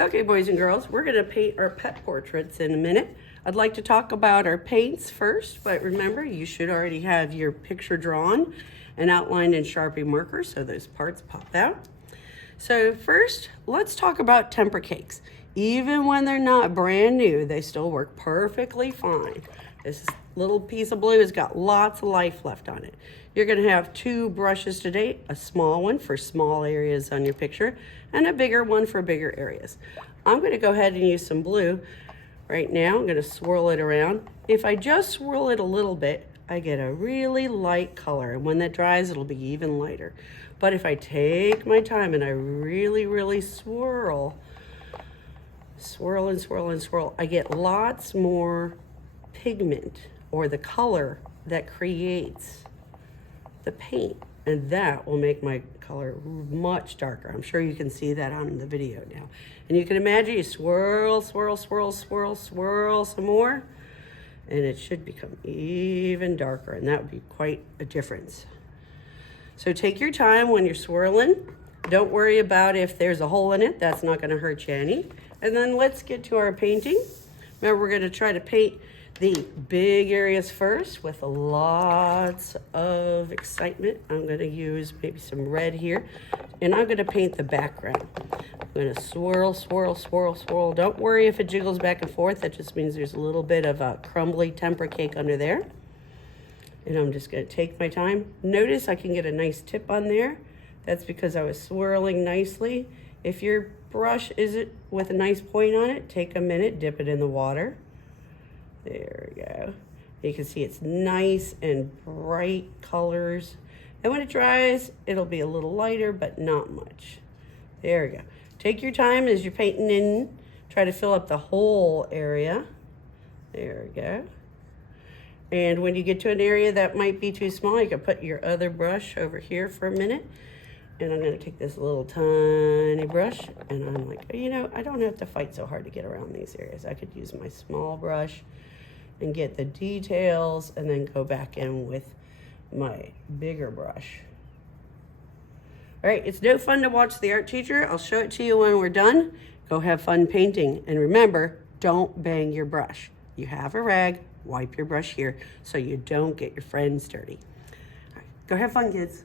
Okay, boys and girls, we're going to paint our pet portraits in a minute. I'd like to talk about our paints first, but remember, you should already have your picture drawn and outlined in Sharpie marker so those parts pop out. So first, let's talk about temper cakes. Even when they're not brand new, they still work perfectly fine. This little piece of blue has got lots of life left on it. You're going to have two brushes today, a small one for small areas on your picture and a bigger one for bigger areas. I'm going to go ahead and use some blue. Right now, I'm going to swirl it around. If I just swirl it a little bit, I get a really light color, and when that dries, it'll be even lighter. But if I take my time and I really swirl, swirl and swirl and swirl, I get lots more pigment or the color that creates the paint, and that will make my color much darker. I'm sure you can see that on the video now. And you can imagine you swirl, swirl, swirl, swirl, swirl some more, and it should become even darker, and that would be quite a difference. So take your time when you're swirling. Don't worry about if there's a hole in it. That's not going to hurt you any. And then let's get to our painting. Remember, we're going to try to paint the big areas first with lots of excitement. I'm going to use maybe some red here, and I'm going to paint the background. I'm going to swirl, swirl, swirl, swirl. Don't worry if it jiggles back and forth. That just means there's a little bit of a crumbly temper cake under there. And I'm just going to take my time. Notice I can get a nice tip on there. That's because I was swirling nicely. If your brush isn't with a nice point on it, take a minute, dip it in the water. There we go. You can see it's nice and bright colors. And when it dries, it'll be a little lighter, but not much. There we go. Take your time as you're painting in. Try to fill up the whole area. There we go. And when you get to an area that might be too small, you can put your other brush over here for a minute. And I'm going to take this little tiny brush, and I'm like, you know, I don't have to fight so hard to get around these areas. I could use my small brush and get the details and then go back in with my bigger brush. All right, it's no fun to watch the art teacher. I'll show it to you when we're done. Go have fun painting. And remember, don't bang your brush. You have a rag, wipe your brush here so you don't get your friends dirty. All right, go have fun, kids.